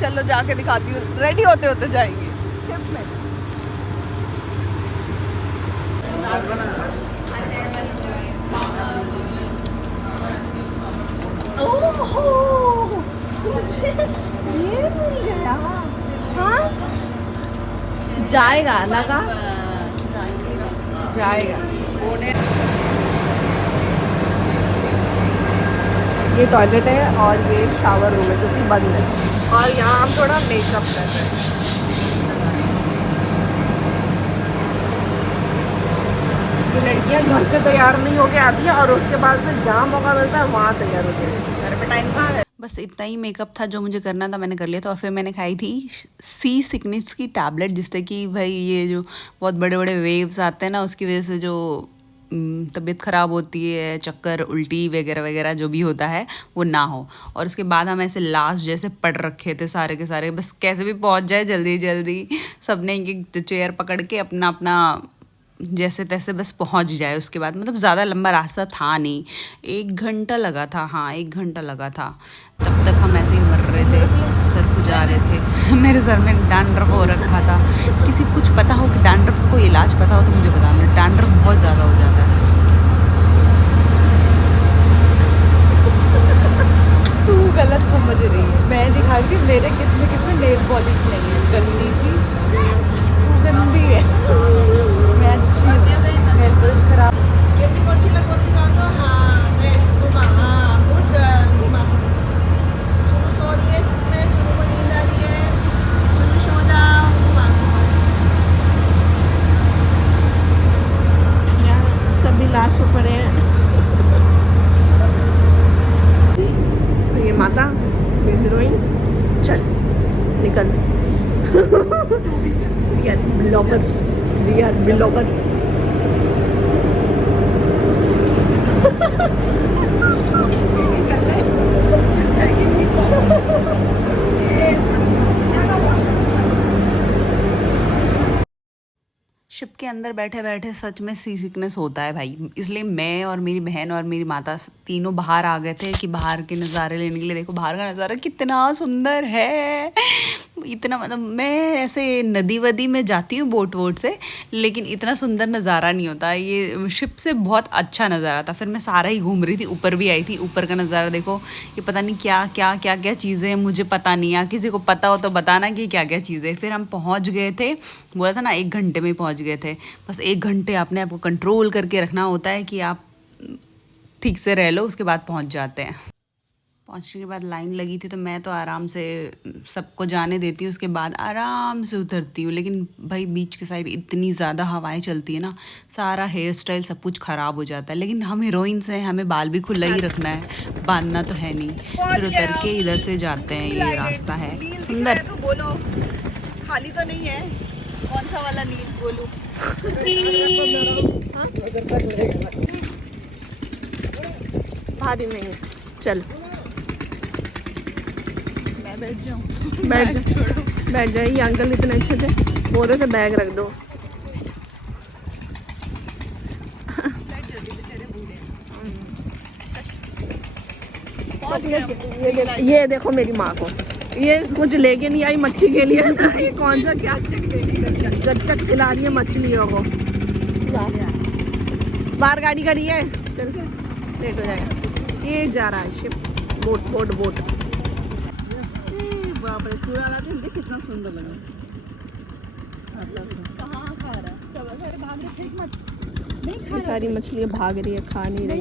चलो जाके दिखाती हूँ, रेडी होते होते जाएंगे शिप में। ओहो, तुझे ये मिल गया? हाँ जाएगा लगा, जाएगा। ये टॉयलेट है और ये शावर रूम है जो कि बंद है, और यहाँ हम थोड़ा मेकअप कर रहे हैं। ये लड़कियाँ घर से तैयार नहीं होके आती है और उसके बाद फिर जहाँ मौका मिलता है वहाँ तैयार होती है। घर पे टाइम कहाँ है। बस इतना ही मेकअप था जो मुझे करना था, मैंने कर लिया था। और फिर मैंने खाई थी सी सिकनेस की टैबलेट, जिससे कि भाई ये जो बहुत बड़े बड़े वेव्स आते हैं ना, उसकी वजह से जो तबीयत ख़राब होती है, चक्कर उल्टी वगैरह वगैरह जो भी होता है वो ना हो। और उसके बाद हम ऐसे लास्ट जैसे पड़ रखे थे सारे के सारे, बस कैसे भी पहुंच जाए जल्दी जल्दी। सब ने एक चेयर पकड़ के अपना अपना जैसे तैसे बस पहुंच जाए। उसके बाद मतलब ज़्यादा लंबा रास्ता था नहीं, 1 घंटा लगा था। हाँ 1 घंटा लगा था। तब तक हम ऐसे ही मर रहे थे, सर खुजा रहे थे। मेरे सर में डैंड्रफ हो रखा था। किसी को कुछ पता हो कि डैंड्रफ को इलाज पता हो तो मुझे बताना। डैंड्रफ बहुत ज़्यादा हो जाता है। तू गलत समझ रही है, मैं दिखा रही थी मेरे किसमें नेल पॉलिश नहीं है, गंदी सी, तू गंदी है, मैं अच्छी हूँ। नेल पॉलिश खराब। सभी लाश पे पड़े हैं। ये माता, ये हीरोइन, चल निकल। तू भी चल। We are bloggers. We are bloggers. Ship के अंदर बैठे बैठे सच में सी सिकनेस होता है भाई। इसलिए मैं और मेरी बहन और मेरी माता तीनों बाहर आ गए थे कि बाहर के नज़ारे लेने के लिए। देखो बाहर का नज़ारा कितना सुंदर है, इतना मतलब मैं ऐसे नदी वदी में जाती हूँ बोट वोट से, लेकिन इतना सुंदर नज़ारा नहीं होता। ये शिप से बहुत अच्छा नज़ारा था। फिर मैं सारा ही घूम रही थी, ऊपर भी आई थी। ऊपर का नज़ारा देखो, ये पता नहीं क्या क्या क्या क्या चीज़ें हैं, मुझे पता नहीं है। किसी को पता हो तो बताना कि क्या क्या चीज़ें। फिर हम पहुँच गए थे, बोला था ना 1 घंटे में पहुँच गए थे। बस 1 घंटे अपने आप को कंट्रोल करके रखना होता है कि आप ठीक से रह लो, उसके बाद पहुँच जाते हैं। पहुँचने के बाद लाइन लगी थी तो मैं तो आराम से सबको जाने देती हूँ, उसके बाद आराम से उतरती हूँ। लेकिन भाई बीच के साइड इतनी ज़्यादा हवाएं चलती है ना, सारा हेयर स्टाइल सब कुछ ख़राब हो जाता है। लेकिन हम हीरोइंस हैं, हमें बाल भी खुला ही रखना है, बांधना तो है नहीं। फिर उतर के इधर से जाते हैं, ये रास्ता है सुंदर। तो बोलो खाली तो नहीं है, कौन सा वाला नील बोलूं? भारी नहीं है, चल मैं बैठ जाऊं। बैठ जाए। ये अंकल इतने अच्छे थे, बोल रहे थे बैग रख दो। ये देखो मेरी माँ को, ये कुछ लेके नहीं आई मच्छी के लिए। ये कौन सा क्या गच्चक खिला रही है मछलियों को। बाहर गाड़ी खड़ी है, चल लेट हो जाएगा। ये जा रहा है शिप, बोट बोट बोट। बाप रे, सूर्य देख कितना सुंदर लगा। कहाँ खा रहा है? भाग रही है, नहीं खा। सारी मछलियाँ भाग रही है, खा नहीं रही।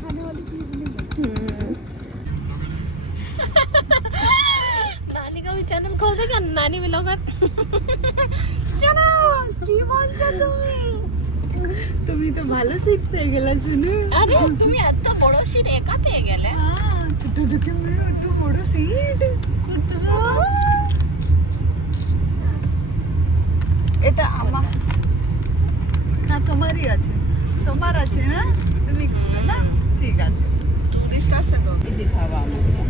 खाने वाली चीज नहीं है। नानी का भी चैनल खोल देगा, नानी व्लॉगर। चलो की बोलছো তুমি তো ভালো সিট পেয়ে গেলে শুনে। আরে তুমি এত বড় সিট একা পেয়ে গেলে? হ্যাঁ ছোট দেখে মেয়ে এত বড় সিট। এটা আমার না, তোমারই আছে, তোমার আছে না, তুমি না ঠিক আছে। টুরিস্ট আসে তো দেখাবা আমাকে।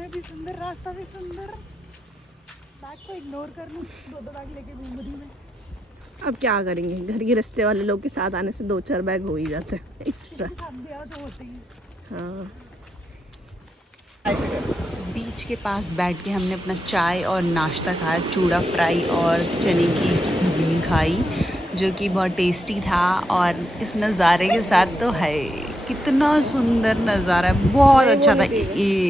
मैं भी सुंदर, रास्ता भी सुंदर, बैग को इग्नोर कर लूँ, 2 बैग लेके घूम रही मैं। अब क्या करेंगे, घर के रास्ते वाले लोग के साथ आने से 2-4 बैग हो ही जाते हैं एक्स्ट्रा। हाँ, बीच के पास बैठ के हमने अपना चाय और नाश्ता खाया, चूड़ा फ्राई और चने की घुगनी खाई, जो कि बहुत टेस्टी था। और इस नज़ारे के साथ तो है, कितना सुंदर नज़ारा है, बहुत अच्छा था।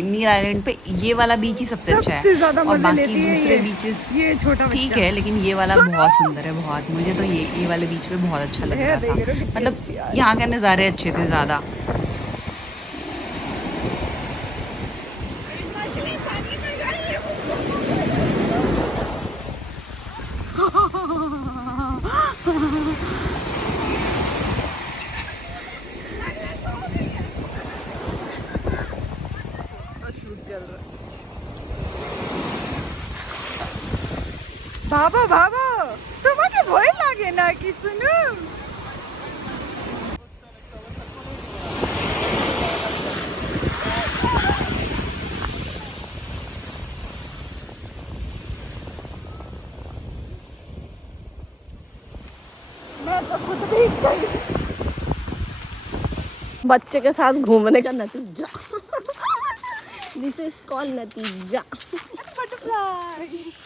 नील आइलैंड पे ये वाला बीच ही सबसे अच्छा है, और बाकी दूसरे बीचेस ये छोटा ठीक है, लेकिन ये वाला बहुत सुंदर है। बहुत, मुझे तो ये वाले बीच पे बहुत अच्छा लग रहा था। मतलब यहाँ के नज़ारे अच्छे थे ज़्यादा। বাবা বাবা তোমাকে ভয় লাগে নাকি শুনু? मैं तो खुद भीग गई। बच्चे के साथ घूमने का नतीजा दिस इज कॉल्ड नतीजा।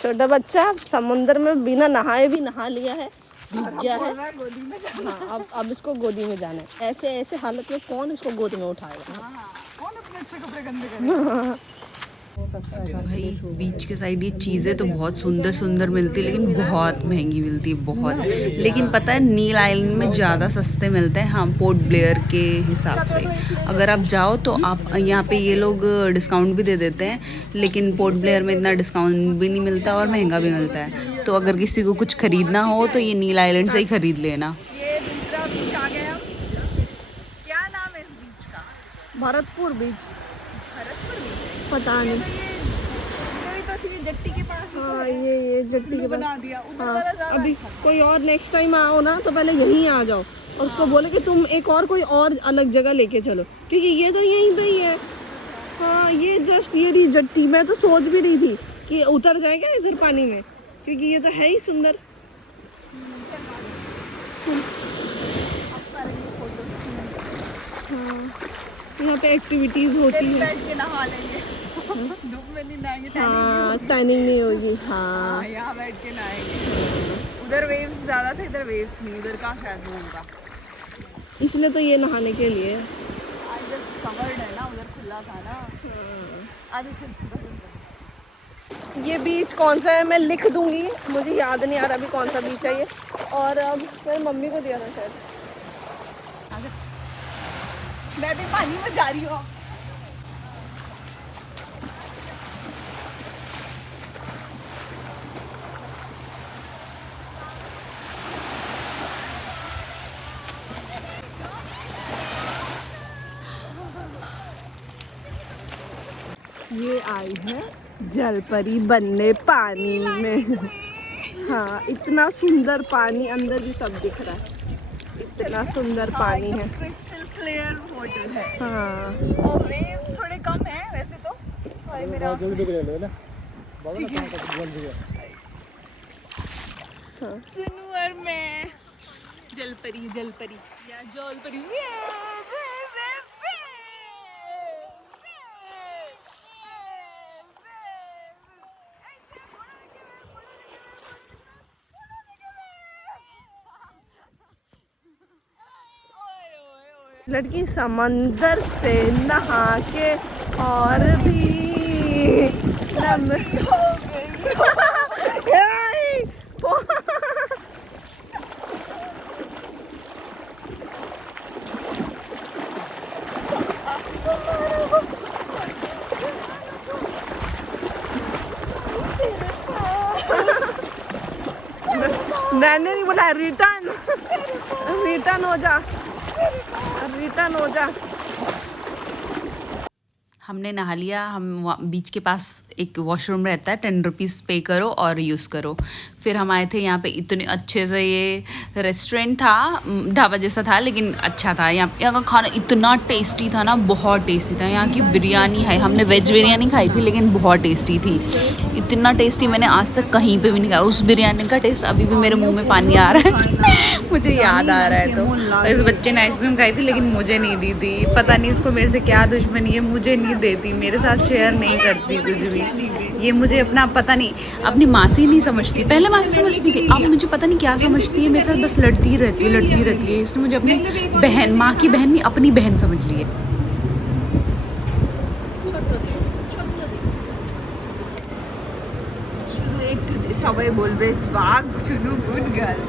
छोटा बच्चा समुद्र में बिना नहाए भी नहा लिया है, भीग गया है। हाँ, अब इसको गोदी में जाना है। ऐसे ऐसे हालत में कौन इसको गोद में उठाएगा? कौन अपने अच्छे कपड़े गंदे करेगा? भाई बीच के साइड ये चीज़ें तो बहुत सुंदर सुंदर मिलती है, लेकिन बहुत महंगी मिलती है, बहुत। लेकिन पता है नील आइलैंड में ज़्यादा सस्ते मिलते हैं, हाँ, पोर्ट ब्लेयर के हिसाब से। अगर आप जाओ तो आप यहाँ पे ये लोग डिस्काउंट भी दे देते हैं, लेकिन पोर्ट ब्लेयर में इतना डिस्काउंट भी नहीं मिलता और महंगा भी मिलता है। तो अगर किसी को कुछ ख़रीदना हो तो ये नील आइलैंड से ही ख़रीद लेना। ये दूसरा बीच आ गया। क्या नाम है इस बीच का? भरतपुर बीच। पता नहीं, जट्टी के पास। हाँ, ये जट्टी के बना दिया। हाँ, अभी कोई और नेक्स्ट टाइम आओ ना तो पहले यहीं आ जाओ और उसको बोले कि तुम एक और कोई और अलग जगह लेके चलो, क्योंकि ये तो यहीं पे ही है। हाँ, ये जस्ट ये रही जट्टी। मैं तो सोच भी रही थी कि उतर जाएगा इधर पानी में, क्योंकि ये तो है ही सुंदर। हाँ, यहाँ पे एक्टिविटीज होती है। बैठ के नहा लेंगे। धूप में नहीं नहाएंगे, हाँ, टैनिंग नहीं होगी। हाँ, यहाँ बैठ के नहाएंगे। उधर वेव्स ज़्यादा थे, इधर वेव्स नहीं, उधर का शायद होगा, इसलिए तो ये नहाने के लिए। आज कवर्ड है ना, उधर खुला था ना। आज ये बीच कौन सा है मैं लिख दूंगी, मुझे याद नहीं आ रहा अभी कौन सा बीच है ये। और अब मेरी मम्मी को दिया था शायद। मैं भी पानी में जा रही हूँ। ये आई है जलपरी बनने पानी में। हाँ, इतना सुंदर पानी, अंदर भी सब दिख रहा है, इतना सुंदर पानी है। क्रिस्टल क्लियर वाटर है। हाँ, और वेव्स थोड़े कम है वैसे तो। भाई मेरा सुनू और मैं जलपरी या जलपरी। लड़की समंदर से नहा के और भी हो मैंने नहीं बोला रिटर्न, रिटर्न हो जा, रिटर्न हो जा। हमने नहा लिया। हम बीच के पास एक वॉशरूम रहता है, 10 रुपीज़ पे करो और यूज़ करो। फिर हम आए थे यहाँ पे, इतने अच्छे से ये रेस्टोरेंट था, ढाबा जैसा था लेकिन अच्छा था। यहाँ का खाना इतना टेस्टी था ना, बहुत टेस्टी था। यहाँ की बिरयानी है, हमने वेज बिरयानी खाई थी लेकिन बहुत टेस्टी थी। इतना टेस्टी मैंने आज तक कहीं पे भी नहीं खाया। उस बिरयानी का टेस्ट अभी भी मेरे मुंह में पानी आ रहा है मुझे याद आ रहा है। तो इस बच्चे ने आइसक्रीम खाई थी लेकिन मुझे नहीं दी थी। पता नहीं इसको मेरे से क्या दुश्मनी है, मुझे नहीं देती, मेरे साथ शेयर नहीं करती कुछ भी। ये मुझे अपना पता नहीं, अपनी मासी नहीं समझती। पहले मासी समझती थी, अब मुझे पता नहीं क्या समझती है। मेरे साथ बस लड़ती रहती है। इसने मुझे अपनी बहन, माँ की बहन नहीं, अपनी बहन समझ ली है। সবাই বলবে বাঘ চুনু গুড গার্ল।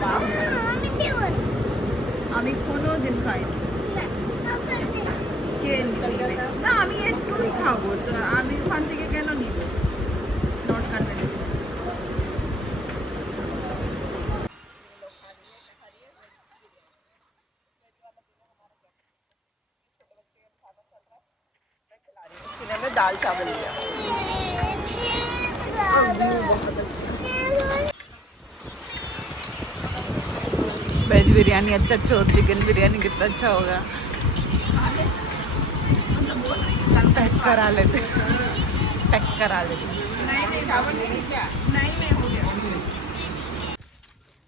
আমি কোনোদিন খাইনি। কে নিবে? না আমি একটুই খাবো, তো আমি ওখান থেকে কেন নিব? Not convince. दाल चावल लिया। वेज बिरयानी अच्छा हो, चिकन बिरयानी कितना अच्छा होगा। पैक करा लेते।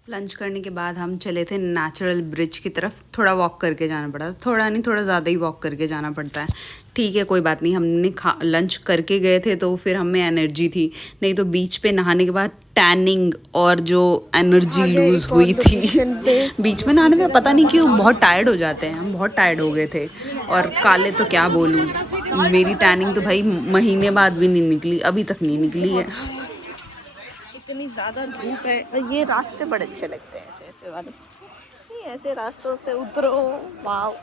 लंच करने के बाद हम चले थे नेचुरल ब्रिज की तरफ। थोड़ा वॉक करके जाना पड़ा, थोड़ा नहीं थोड़ा ज़्यादा ही वॉक करके जाना पड़ता है। ठीक है कोई बात नहीं, हमने लंच करके गए थे तो फिर हमें एनर्जी थी। नहीं तो बीच पे नहाने के बाद टैनिंग और जो एनर्जी लूज हुई थी बीच में नहाने में, पता नहीं क्यों बहुत टायर्ड हो जाते हैं। हम बहुत टायर्ड हो गए थे। और काले तो क्या बोलूँ, मेरी टैनिंग तो भाई महीने बाद भी नहीं निकली, अभी तक नहीं निकली है। इतनी ज़्यादा धूप है। और ये रास्ते बड़े अच्छे लगते हैं, ऐसे ऐसे वाले, ये ऐसे रास्तों से उतरो, वाव।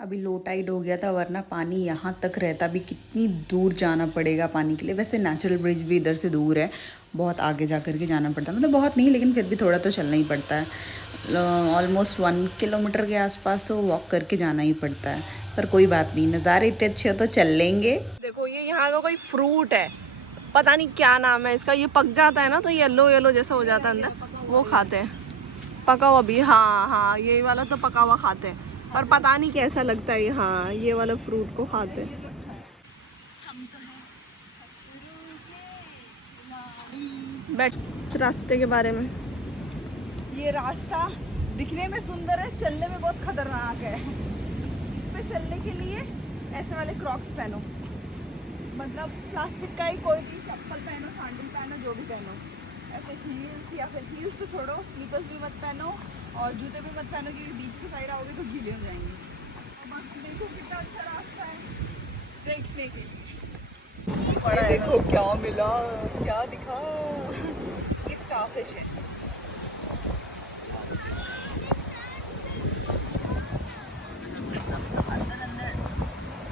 अभी लो टाइड हो गया था, वरना पानी यहाँ तक रहता भी कितनी दूर जाना पड़ेगा पानी के लिए। वैसे नेचुरल ब्रिज भी इधर से दूर है, बहुत आगे जा कर के जाना पड़ता है। मतलब बहुत नहीं, लेकिन फिर भी थोड़ा तो चलना ही पड़ता है। ऑलमोस्ट 1 किलोमीटर के आसपास तो वॉक करके जाना ही पड़ता है। पर कोई बात नहीं, नज़ारे इतने अच्छे हो तो चल लेंगे। देखो ये यहाँ का कोई फ्रूट है, पता नहीं क्या नाम है इसका। ये पक जाता है ना तो येलो येलो जैसा हो जाता है अंदर, वो खाते हैं। पका हुआ भी, हाँ हाँ ये वाला तो पका हुआ खाते हैं, पर पता नहीं कैसा लगता है। हाँ ये वाला फ्रूट को खाते हैं। बैठ रास्ते के बारे में। ये रास्ता दिखने में सुंदर है, चलने में बहुत खतरनाक है। इस पे चलने के लिए ऐसे वाले क्रॉक्स पहनो, मतलब प्लास्टिक का ही कोई भी चप्पल पहनो, सैंडल पहनो, जो भी पहनो। ऐसे हील्स, या फिर हील्स तो छोड़ो, स्लीपर्स भी मत पहनो और जूते भी मत पहनो, क्योंकि बीच की साइड आओगे तो गीले हो जाएंगे। और बाकी देखो कितना अच्छा रास्ता है देखने के लिए। देखो क्या मिला, क्या दिखा, ये स्टारफिश है।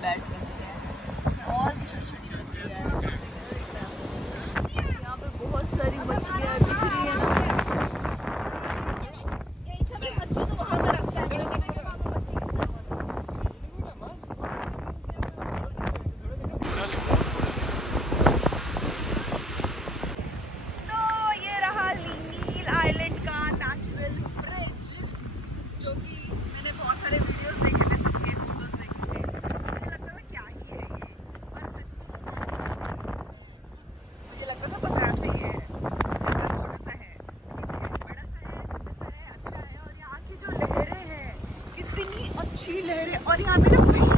बैठ सकते हैं इसमें, और भी छोटी छोटी मछलियाँ हैं। यहाँ पे बहुत सारी मछलियाँ दिख रही है ना। यही सब मच्छी तो वहाँ पे रखते हैं। तो ये रहा नील आइलैंड का नेचुरल ब्रिज, जो कि मैंने बहुत सारे वीडियोस देखे थे, सबके फोटोज देखे थे। मुझे लगता था क्या ही है ये, पर सच में मुझे लगता था बस ऐसे ही है, ऐसा छोटा सा है, बड़ा सा है, छोटा सा है, अच्छा है। और यहाँ की जो लहरें हैं, कितनी अच्छी लहरें। और यहाँ पे ना फिश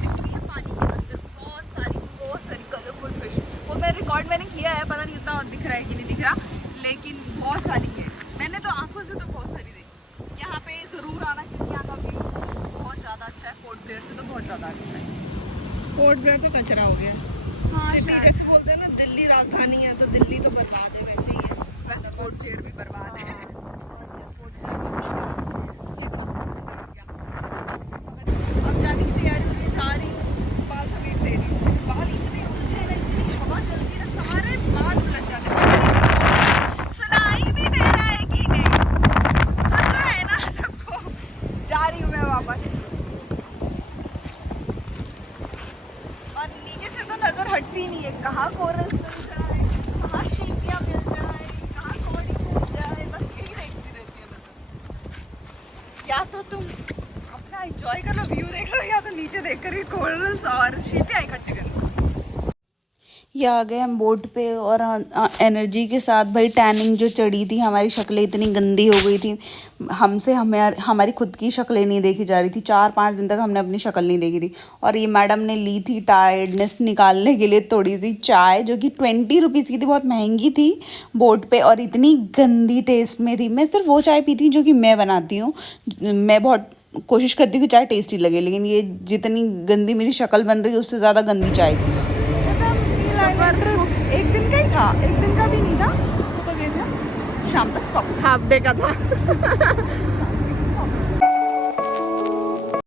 दिख रही है पानी के अंदर, बहुत सारी कलरफुल फिश। वो मैं रिकॉर्ड मैंने किया है, पता नहीं उतना दिख रहा है कि नहीं दिख रहा, लेकिन बहुत सारी है। मैंने तो आंखों से तो बहुत सारी देखी। यहाँ पे ज़रूर आना, क्योंकि यहाँ का व्यू बहुत ज़्यादा अच्छा है। पोर्ट ब्लेयर से तो बहुत ज़्यादा अच्छा है। पोर्ट ब्लेयर तो कचरा हो गया। हाँ, सिटी जैसे बोलते हैं ना, दिल्ली राजधानी है तो दिल्ली तो बर्बाद है, वैसे ही है। वैसे पोर्ट ब्लेयर भी बर्बाद है। अब जाने की तैयारी हो रही है, जा रही हूँ, बाल समेट ले रही हूँ। बाल इतने उलझे ना, इतनी हवा चलती है ना, सारे बाल उलझ जाते हैं। पता नहीं सुनाई भी दे रहा है कि नहीं, सुन रहा है ना सबको। रही हूँ मैं वापस। और नीचे से तो नजर हटती नहीं है, कहाँ कोरल मिल जाए, कहाँ शीपियाँ मिल जाए, कहाँ कोड़ी मिल जाए, बस यही देखती रहती है नजर। या तो तुम अपना एंजॉय कर लो, व्यू देख लो, या तो नीचे देख कर कोरल्स और शीपियाँ इकट्ठे कर लो। ये आ गए हम बोट पे और एनर्जी के साथ भाई टैनिंग जो चढ़ी थी, हमारी शक्लें इतनी गंदी हो गई थी, हमसे हमारी खुद की शक्लें नहीं देखी जा रही थी। 4-5 दिन तक हमने अपनी शक्ल नहीं देखी थी। और ये मैडम ने ली थी टायर्डनेस निकालने के लिए थोड़ी सी चाय, जो कि 20 रुपीज़ की थी, बहुत महंगी थी बोट पे और इतनी गंदी टेस्ट में थी। मैं सिर्फ वो चाय पी थी जो कि मैं बनाती हूँ। मैं बहुत कोशिश करती हूँ कि चाय टेस्टी लगे, लेकिन ये जितनी गंदी मेरी शक्ल बन रही है उससे ज़्यादा गंदी चाय थी। एक दिन का ही था, एक दिन का भी नहीं था, सुबह गए थे शाम तक वापस। हाफ डे का था।